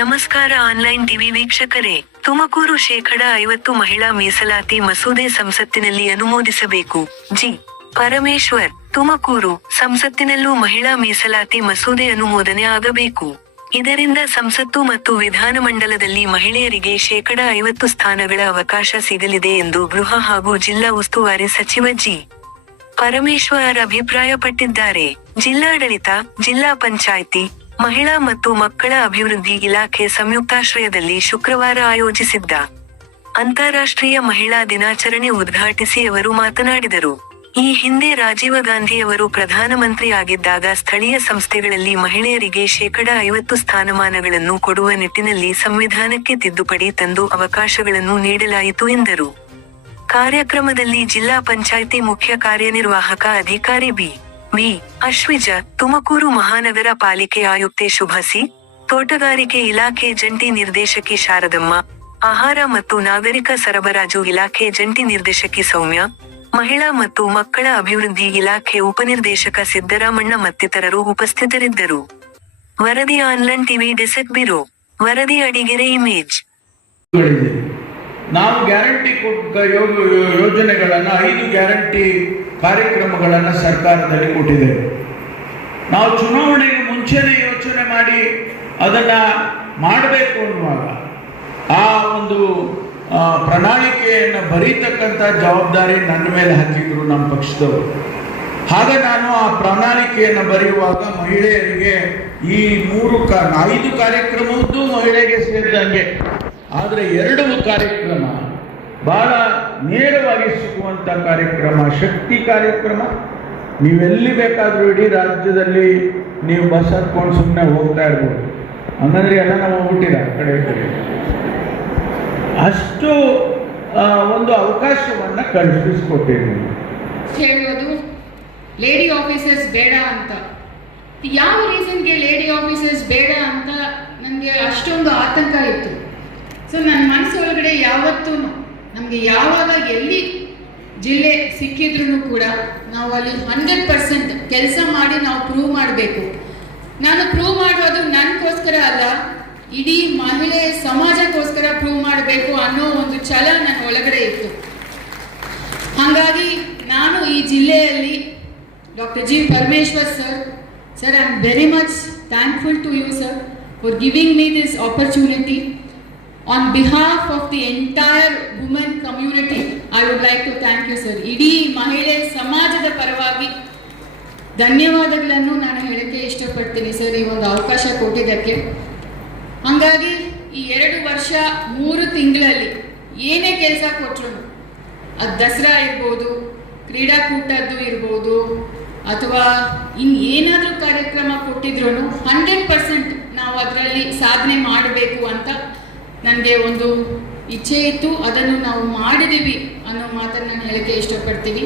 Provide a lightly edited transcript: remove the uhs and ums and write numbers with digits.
ನಮಸ್ಕಾರ online TV ವೀಕ್ಷಕರೇ, ತುಮಕೂರು ಶೇಕಡಾ 50 ಮಹಿಳಾ ಮೀಸಲಾತಿ ಮಸೂದೆ ಸಂಸತ್ತಿನಲ್ಲಿ ಅನುಮೋದಿಸಬೇಕು. ಜಿ. ಪರಮೇಶ್ವರ್, ತುಮಕೂರು: ಸಂಸತ್ತಿನಲ್ಲೂ ಮಹಿಳಾ ಮೀಸಲಾತಿ ಮಸೂದೆ ಅನುಮೋದನೆ ಆಗಬೇಕು. ಇದರಿಂದ ಸಂಸತ್ತು ಮತ್ತು ವಿಧಾನಮಂಡಲದಲ್ಲಿ ಮಹಿಳೆಯರಿಗೆ ಶೇಕಡಾ 50 ಸ್ಥಾನಗಳ ಅವಕಾಶ ಸಿಗಲಿದೆ ಎಂದು ಗೃಹ ಹಾಗೂ ಜಿಲ್ಲಾ ಉಸ್ತುವಾರಿ ಸಚಿವ ಜಿ. ಪರಮೇಶ್ವರ್ ಅಭಿಪ್ರಾಯಪಟ್ಟಿದ್ದಾರೆ. ಜಿಲ್ಲಾಡಳಿತ, ಜಿಲ್ಲಾ ಪಂಚಾಯ್ತಿ, ಮಹಿಳಾ ಮತ್ತು ಮಕ್ಕಳ ಅಭಿವೃದ್ಧಿ ಇಲಾಖೆ ಸಂಯುಕ್ತಾಶ್ರಯದಲ್ಲಿ ಶುಕ್ರವಾರ ಆಯೋಜಿಸಿದ್ದ ಅಂತಾರಾಷ್ಟ್ರೀಯ ಮಹಿಳಾ ದಿನಾಚರಣೆ ಉದ್ಘಾಟಿಸಿ ಅವರು ಮಾತನಾಡಿದರು. ಈ ಹಿಂದೆ ರಾಜೀವ ಗಾಂಧಿ ಅವರು ಪ್ರಧಾನಮಂತ್ರಿ ಆಗಿದ್ದಾಗ ಸ್ಥಳೀಯ ಸಂಸ್ಥೆಗಳಲ್ಲಿ ಮಹಿಳೆಯರಿಗೆ ಶೇಕಡಾ 50 ಸ್ಥಾನಮಾನಗಳನ್ನು ಕೊಡುವ ನಿಟ್ಟಿನಲ್ಲಿ ಸಂವಿಧಾನಕ್ಕೆ ತಿದ್ದುಪಡಿ ತಂದು ಅವಕಾಶಗಳನ್ನು ನೀಡಲಾಯಿತು ಎಂದರು. ಕಾರ್ಯಕ್ರಮದಲ್ಲಿ ಜಿಲ್ಲಾ ಪಂಚಾಯ್ತಿ ಮುಖ್ಯ ಕಾರ್ಯನಿರ್ವಾಹಕ ಅಧಿಕಾರಿ ಬಿ. ಅಶ್ವಿಜ, ತುಮಕೂರು ಮಹಾನಗರ ಪಾಲಿಕೆ ಆಯುಕ್ತೆ ಶುಭಸಿ, ತೋಟಗಾರಿಕೆ ಇಲಾಖೆ ಜಂಟಿ ನಿರ್ದೇಶಕಿ ಶಾರದಮ್ಮ, ಆಹಾರ ಮತ್ತು ನಾಗರಿಕ ಸರಬರಾಜು ಇಲಾಖೆ ಜಂಟಿ ನಿರ್ದೇಶಕಿ ಸೌಮ್ಯ, ಮಹಿಳಾ ಮತ್ತು ಮಕ್ಕಳ ಅಭಿವೃದ್ಧಿ ಇಲಾಖೆ ಉಪನಿರ್ದೇಶಕ ಸಿದ್ದರಾಮಣ್ಣ ಮತ್ತಿತರರು ಉಪಸ್ಥಿತರಿದ್ದರು. ವರದಿ ಆನ್ಲೈನ್ ಟಿವಿ ಡೆಸ್ಕ್ ಬ್ಯೂರೋ. ವರದಿ ಅಡಿಗೆರೆ ಇಮೇಜ್. ನಾವು ಗ್ಯಾರಂಟಿ ಯೋಜನೆಗಳನ್ನು 5 ಗ್ಯಾರಂಟಿ ಕಾರ್ಯಕ್ರಮಗಳನ್ನು ಸರ್ಕಾರದಲ್ಲಿ ಕೊಟ್ಟಿದ್ದೇವೆ. ನಾವು ಚುನಾವಣೆಗೆ ಮುಂಚೆನೇ ಯೋಚನೆ ಮಾಡಿ ಅದನ್ನು ಮಾಡಬೇಕು ಅನ್ನುವಾಗ ಆ ಒಂದು ಪ್ರಣಾಳಿಕೆಯನ್ನು ಬರೀತಕ್ಕಂಥ ಜವಾಬ್ದಾರಿ ನನ್ನ ಮೇಲೆ ಹಾಕಿದ್ರು ನಮ್ಮ ಪಕ್ಷದವರು. ಹಾಗೆ ನಾನು ಆ ಪ್ರಣಾಳಿಕೆಯನ್ನು ಬರೆಯುವಾಗ ಮಹಿಳೆಯರಿಗೆ ಈ 5 ಕಾರ್ಯಕ್ರಮದ್ದು ಮಹಿಳೆಗೆ ಸೇರಿದಂಗೆ, ಆದರೆ 2 ಕಾರ್ಯಕ್ರಮ ಬಹಳ ನೇರವಾಗಿ ಸಿಗುವಂಥ ಕಾರ್ಯಕ್ರಮ. ಶಕ್ತಿ ಕಾರ್ಯಕ್ರಮ, ನೀವೆಲ್ಲಿ ಬೇಕಾದರೂ ಇಡೀ ರಾಜ್ಯದಲ್ಲಿ ನೀವು ಬಸ್ ಹತ್ಕೊಂಡು ಸುಮ್ಮನೆ ಹೋಗ್ತಾ ಇರ್ಬೋದು. ಹಂಗಂದ್ರೆ ಎಲ್ಲ ನಾವು ಹೋಗ್ಬಿಟ್ಟಿರ ಕಡೆ ಅಷ್ಟು ಒಂದು ಅವಕಾಶವನ್ನು ಕಲ್ಪಿಸಿಕೊಟ್ಟಿದ್ದೀವಿ. ಹೇಳೋದು ಲೇಡಿ ಆಫೀಸರ್ಸ್ ಬೇಡ ಅಂತ. ಯಾವ ರೀಸನ್ಗೆ ಲೇಡಿ ಆಫೀಸರ್ಸ್ ಬೇಡ ಅಂತ ನನಗೆ ಅಷ್ಟೊಂದು ಆತಂಕ ಇತ್ತು. ಸೊ ನನ್ನ ಮನಸ್ಸೊಳಗಡೆ ಯಾವತ್ತೂ ನಮಗೆ ಯಾವಾಗ ಎಲ್ಲಿ ಜಿಲ್ಲೆ ಸಿಕ್ಕಿದ್ರೂ ಕೂಡ ನಾವು ಅಲ್ಲಿ 100% ಕೆಲಸ ಮಾಡಿ ನಾವು ಪ್ರೂವ್ ಮಾಡಬೇಕು. ನಾನು ಪ್ರೂವ್ ಮಾಡೋದು ನನಗೋಸ್ಕರ ಅಲ್ಲ, ಇಡೀ ಮಹಿಳೆ ಸಮಾಜಕ್ಕೋಸ್ಕರ ಪ್ರೂವ್ ಮಾಡಬೇಕು ಅನ್ನೋ ಒಂದು ಛಲ ನನ್ನ ಒಳಗಡೆ ಇತ್ತು. ಹಾಗಾಗಿ ನಾನು ಈ ಜಿಲ್ಲೆಯಲ್ಲಿ doctor G. Parameshwar sir, I am very much thankful to you sir for giving me this opportunity. On behalf of the entire women community, I would like to thank you sir. ಇಡೀ ಮಹಿಳೆ ಸಮಾಜದ ಪರವಾಗಿ ಧನ್ಯವಾದಗಳನ್ನು ನಾನು ಹೇಳಕ್ಕೆ ಇಷ್ಟಪಡ್ತೀನಿ ಸರ್, ಈ ಒಂದು ಅವಕಾಶ ಕೊಟ್ಟಿದ್ದಕ್ಕೆ. ಹಾಗಾಗಿ ಈ 2 ವರ್ಷ 3 ತಿಂಗಳಲ್ಲಿ ಏನೇ ಕೆಲಸ ಕೊಟ್ಟರು, ಅದು ದಸರಾ ಇರ್ಬೋದು, ಕ್ರೀಡಾಕೂಟದ್ದು ಇರ್ಬೋದು, ಅಥವಾ ಏನಾದರೂ ಕಾರ್ಯಕ್ರಮ ಕೊಟ್ಟಿದ್ರು 100% ನಾವು ಅದರಲ್ಲಿ ಸಾಧನೆ ಮಾಡಬೇಕು ಅಂತ ನನಗೆ ಒಂದು ಇಚ್ಛೆ ಇತ್ತು. ಅದನ್ನು ನಾವು ಮಾಡಿದ್ದೀವಿ ಅನ್ನೋ ಮಾತನ್ನು ನಾನು ಹೇಳಕ್ಕೆ ಇಷ್ಟಪಡ್ತೀನಿ.